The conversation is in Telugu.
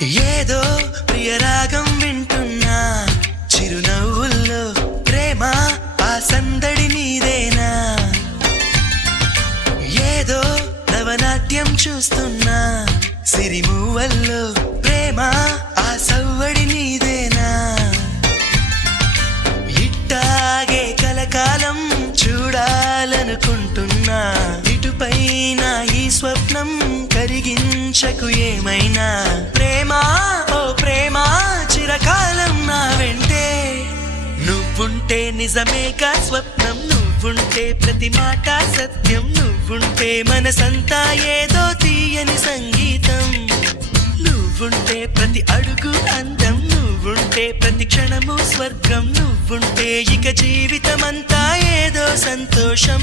ఏదో ప్రియరాగం వింటున్నా చిరునవ్వుల్లో ప్రేమ ఆ సందడి నీదేనా ఏదో నవనాట్యం చూస్తున్నా సిరిమూవల్లో ప్రేమ ఆ సవ్వడి నీదేనా ఇట్టాగే కలకాలం చూడాలనుకుంటున్నా ఇటుపైన ఈ స్వప్నం కరిగించకు ఏమైనా ప్రేమ ఓ ప్రేమ చిరకాలం నా వెంటే నువ్వుంటే నిజమేగా స్వప్నం నువ్వుంటే ప్రతి మాట సత్యం నువ్వుంటే మనసంతా ఏదో తీయని సంగీతం నువ్వుంటే ప్రతి అడుగు అందం నువ్వుంటే ప్రతి క్షణము స్వర్గం నువ్వుంటే ఇక జీవితమంతా ఏదో సంతోషం